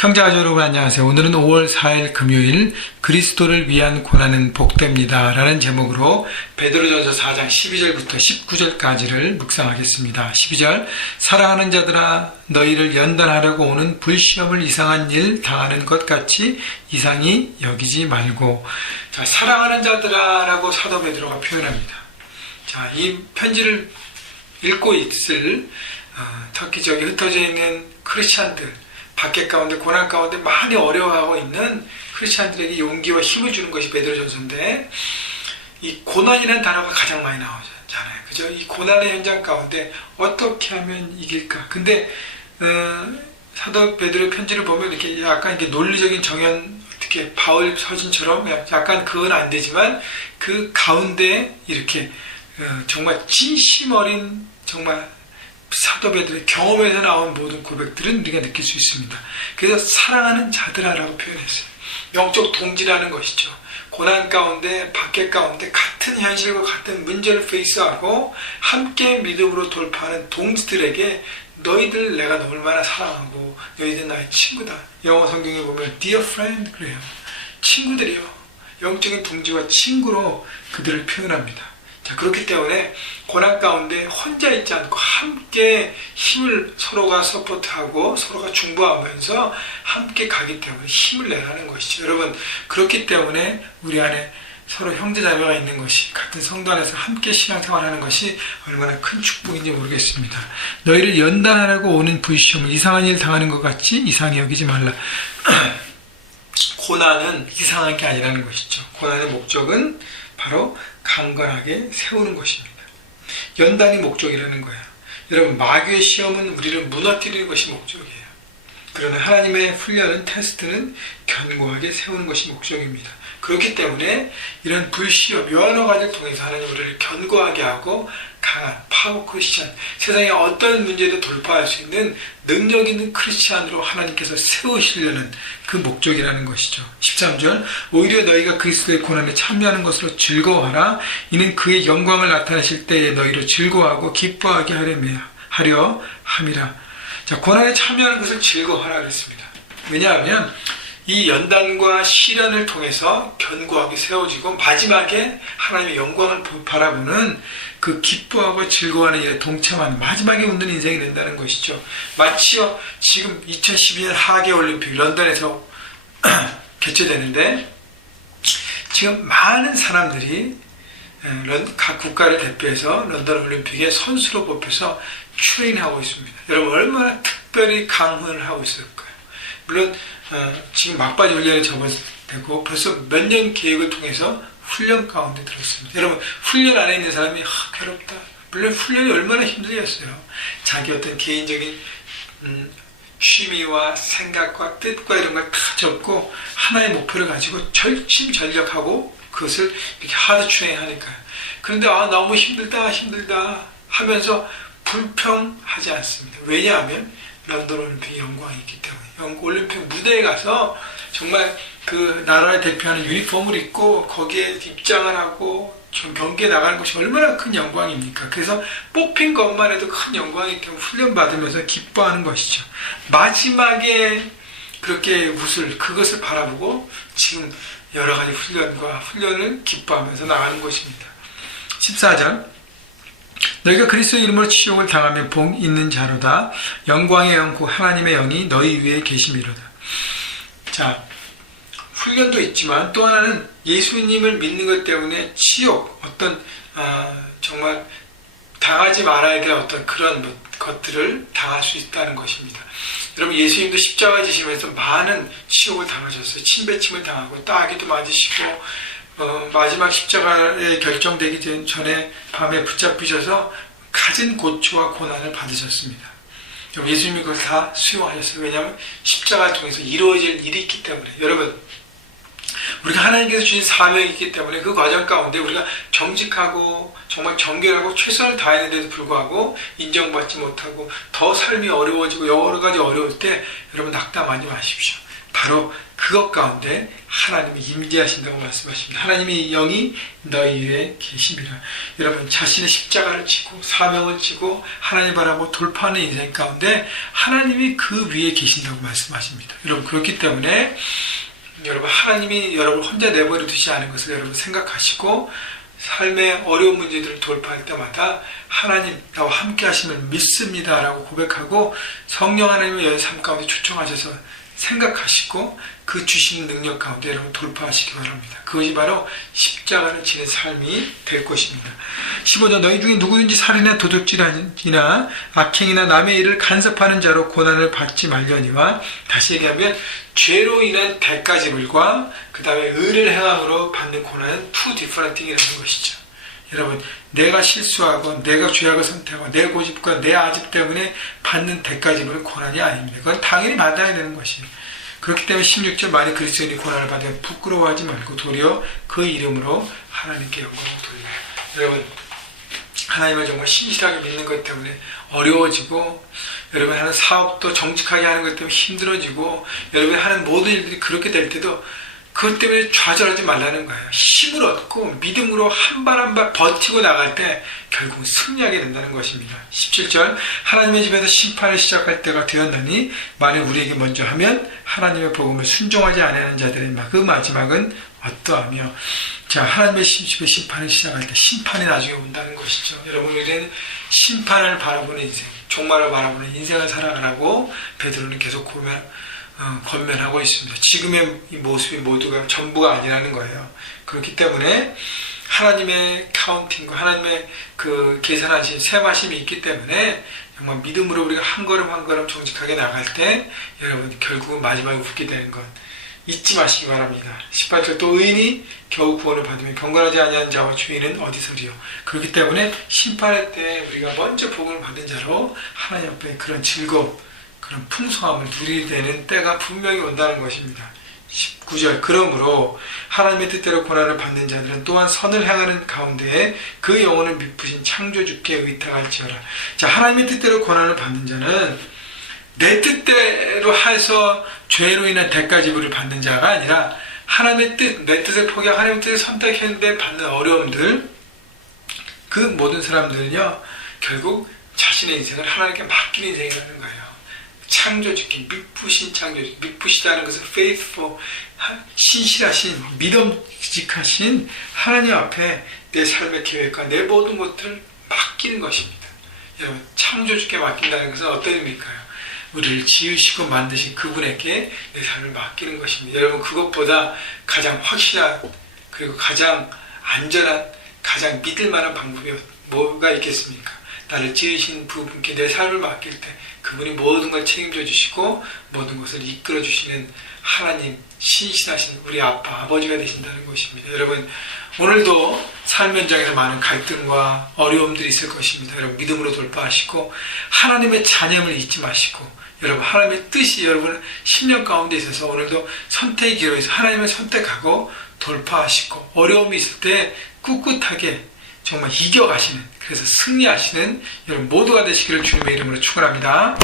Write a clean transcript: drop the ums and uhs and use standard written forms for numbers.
형제자매 여러분 안녕하세요. 오늘은 5월 4일 금요일 그리스도를 위한 고난은 복됩니다 라는 제목으로 베드로전서 4장 12절부터 19절까지를 묵상하겠습니다. 12절 사랑하는 자들아 너희를 연단하려고 오는 불시험을 이상한 일 당하는 것 같이 이상히 여기지 말고. 자, 사랑하는 자들아 라고 사도 베드로가 표현합니다. 자, 이 편지를 읽고 있을 터키 지역에 흩어져 있는 크리스찬들, 박해 가운데 고난 가운데 많이 어려워하고 있는 크리스찬들에게 용기와 힘을 주는 것이 베드로전서인데, 이 고난이라는 단어가 가장 많이 나오잖아요. 그죠? 이 고난의 현장 가운데 어떻게 하면 이길까? 근데 사도 베드로의 편지를 보면 이렇게 약간 이렇게 논리적인 정연, 어떻게 바울 서신처럼 약간 그건 안 되지만 그 가운데 이렇게 정말 진심 어린 정말 사도 베드로의 경험에서 나온 모든 고백들은 우리가 느낄 수 있습니다. 그래서 사랑하는 자들아라고 표현했어요. 영적 동지라는 것이죠. 고난 가운데, 박해 가운데 같은 현실과 같은 문제를 페이스하고 함께 믿음으로 돌파하는 동지들에게 너희들 내가 얼마나 사랑하고 너희들 나의 친구다. 영어 성경에 보면 dear friend 그래요. 친구들이요. 영적인 동지와 친구로 그들을 표현합니다. 자, 그렇기 때문에 고난 가운데 혼자 있지 않고 함께 힘을 서로가 서포트하고 서로가 중보하면서 함께 가기 때문에 힘을 내라는 것이죠. 여러분, 그렇기 때문에 우리 안에 서로 형제자매가 있는 것이, 같은 성도 안에서 함께 신앙생활하는 것이 얼마나 큰 축복인지 모르겠습니다. 너희를 연단하려고 오는 불시험을 이상한 일 당하는 것 같이 이상히 여기지 말라. 고난은 이상한 게 아니라는 것이죠. 고난의 목적은 바로 강건하게 세우는 것입니다. 연단이 목적이라는 거예요. 여러분, 마귀의 시험은 우리를 무너뜨리는 것이 목적이에요. 그러나 하나님의 훈련은, 테스트는 견고하게 세우는 것이 목적입니다. 그렇기 때문에 이런 불시험, 여러 가지를 통해서 하나님 우리를 견고하게 하고 강한 파워 크리스찬, 세상의 어떤 문제도 돌파할 수 있는 능력 있는 크리스찬으로 하나님께서 세우시려는 그 목적이라는 것이죠. 13절 오히려 너희가 그리스도의 고난에 참여하는 것으로 즐거워하라. 이는 그의 영광을 나타내실 때에 너희로 즐거워하고 기뻐하게 하려 함이라. 자, 고난에 참여하는 것을 즐거워하라 그랬습니다. 왜냐하면 이 연단과 시련을 통해서 견고하게 세워지고 마지막에 하나님의 영광을 바라보는 그 기뻐하고 즐거워하는 일에 동참하는, 마지막에 웃는 인생이 된다는 것이죠. 마치요, 지금 2012년 하계올림픽 런던에서 개최되는데 지금 많은 사람들이 각 국가를 대표해서 런던 올림픽에 선수로 뽑혀서 트레이닝하고 있습니다. 여러분, 얼마나 특별히 강훈을 하고 있을까요? 물론 지금 막바지 훈련에 접어들고 벌써 몇 년 계획을 통해서 훈련 가운데 들었습니다. 여러분, 훈련 안에 있는 사람이 괴롭다. 물론 훈련이 얼마나 힘들겠어요. 자기 어떤 개인적인 취미와 생각과 뜻과 이런 걸 다 접고 하나의 목표를 가지고 절심전력하고 그것을 이렇게 하드 트레이닝 하니까요. 그런데 너무 힘들다 하면서 불평하지 않습니다. 왜냐하면 런던 올림픽 영광이 있기 때문에. 올림픽 무대에 가서 정말 그 나라를 대표하는 유니폼을 입고 거기에 입장을 하고 경기에 나가는 것이 얼마나 큰 영광입니까? 그래서 뽑힌 것만 해도 큰 영광이기 때문에 훈련받으면서 기뻐하는 것이죠. 마지막에 그렇게 그것을 바라보고 지금 여러 가지 훈련을 기뻐하면서 나가는 것입니다. 14절 너희가 그리스도의 이름으로 치욕을 당하며 복 있는 자로다. 영광의 영 곧 하나님의 영이 너희 위에 계심이로다. 자, 훈련도 있지만 또 하나는 예수님을 믿는 것 때문에 치욕, 어떤 정말 당하지 말아야 될 어떤 그런 것들을 당할 수 있다는 것입니다. 여러분, 예수님도 십자가 지시면서 많은 치욕을 당하셨어요. 침뱉침을 당하고 따귀도 맞으시고 마지막 십자가에 결정되기 전에 밤에 붙잡히셔서 갖은 고초와 고난을 받으셨습니다. 예수님이 그걸 다 수용하셨어요. 왜냐하면 십자가를 통해서 이루어질 일이 있기 때문에. 여러분, 우리가 하나님께서 주신 사명이 있기 때문에 그 과정 가운데 우리가 정직하고 정말 정결하고 최선을 다했는데도 불구하고 인정받지 못하고 더 삶이 어려워지고 여러 가지 어려울 때 여러분 낙담하지 마십시오. 바로 그것 가운데 하나님이 임재하신다고 말씀하십니다. 하나님의 영이 너희 위에 계십니다. 여러분 자신의 십자가를 지고 사명을 지고 하나님 바라고 돌파하는 인생 가운데 하나님이 그 위에 계신다고 말씀하십니다. 여러분 그렇기 때문에 여러분 하나님이 여러분을 혼자 내버려 두지 않은 것을 여러분 생각하시고 삶의 어려운 문제들을 돌파할 때마다 하나님 나와 함께 하심을 믿습니다 라고 고백하고 성령 하나님의 연삶 가운데 초청하셔서 생각하시고 그 주시는 능력 가운데 여러분 돌파하시기 바랍니다. 그것이 바로 십자가를 지는 삶이 될 것입니다. 15절 너희 중에 누구든지 살인이나 도둑질이나 악행이나 남의 일을 간섭하는 자로 고난을 받지 말려니와 다시 얘기하면 죄로 인한 대가지불과 그 다음에 의를 행함으로 받는 고난은 two different thing이라는 것이죠. 여러분 내가 실수하고 내가 죄악을 선택하고 내 고집과 내 아집 때문에 받는 대가지불은 고난이 아닙니다. 그건 당연히 받아야 되는 것이에요. 그렇기 때문에 16절 만일 그리스도인이 고난을 받으면 부끄러워하지 말고 도리어 그 이름으로 하나님께 영광을 돌려요. 여러분 하나님을 정말 신실하게 믿는 것 때문에 어려워지고 여러분 하는 사업도 정직하게 하는 것 때문에 힘들어지고 여러분이 하는 모든 일들이 그렇게 될 때도 그것 때문에 좌절하지 말라는 거예요. 힘을 얻고 믿음으로 한 발 한 발 버티고 나갈 때 결국 승리하게 된다는 것입니다. 17절 하나님의 집에서 심판을 시작할 때가 되었나니 만일 우리에게 먼저 하면 하나님의 복음을 순종하지 않는 자들의 그 마지막은 어떠하며 자 하나님의 집의 심판을 시작할 때 심판이 나중에 온다는 것이죠. 여러분 우리는 심판을 바라보는 인생 종말을 바라보는 인생을 살아가라고 베드로는 계속 권면하고 있습니다. 지금의 이 모습이 모두가 전부가 아니라는 거예요. 그렇기 때문에 하나님의 카운팅과 하나님의 그 계산하신 세마심이 있기 때문에 정말 믿음으로 우리가 한 걸음 한 걸음 정직하게 나갈 때 여러분 결국은 마지막에 웃게 되는 것 잊지 마시기 바랍니다. 18절 또 의인이 겨우 구원을 받으면 경건하지 아니한 자와 죄인은 어디서리요. 그렇기 때문에 심판할 때 우리가 먼저 복음을 받은 자로 하나님 앞에 그런 즐거움 그런 풍성함을 누리게 되는 때가 분명히 온다는 것입니다. 19절 그러므로 하나님의 뜻대로 고난을 받는 자들은 또한 선을 행하는 가운데에 그 영혼을 미쁘신 창조주께 의탁할지어라. 자 하나님의 뜻대로 고난을 받는 자는 내 뜻대로 해서 죄로 인한 대가지불을 받는 자가 아니라 하나님의 뜻, 내 뜻을 포기하고 하나님의 뜻을 선택했는데 받는 어려움들 그 모든 사람들은요 결국 자신의 인생을 하나님께 맡기는 인생이라는 거예요. 창조주께 미쁘신 창조주, 미쁘시다는 것은 faithful, 신실하신, 믿음직하신 하나님 앞에 내 삶의 계획과 내 모든 것들을 맡기는 것입니다. 여러분 창조주께 맡긴다는 것은 어떤 의미일까요? 우리를 지으시고 만드신 그분에게 내 삶을 맡기는 것입니다. 여러분 그것보다 가장 확실한 그리고 가장 안전한 가장 믿을 만한 방법이 뭐가 있겠습니까? 나를 지으신 부분께 내 삶을 맡길 때 그분이 모든 걸 책임져 주시고 모든 것을 이끌어 주시는 하나님 신실하신 우리 아빠 아버지가 되신다는 것입니다. 여러분 오늘도 삶 현장에서 많은 갈등과 어려움들이 있을 것입니다. 여러분 믿음으로 돌파하시고 하나님의 자녀임을 잊지 마시고 여러분 하나님의 뜻이 여러분 10년 가운데 있어서 오늘도 선택의 기로에서 하나님을 선택하고 돌파하시고 어려움이 있을 때 꿋꿋하게 정말 이겨가시는 그래서 승리하시는 여러분 모두가 되시기를 주님의 이름으로 축원합니다.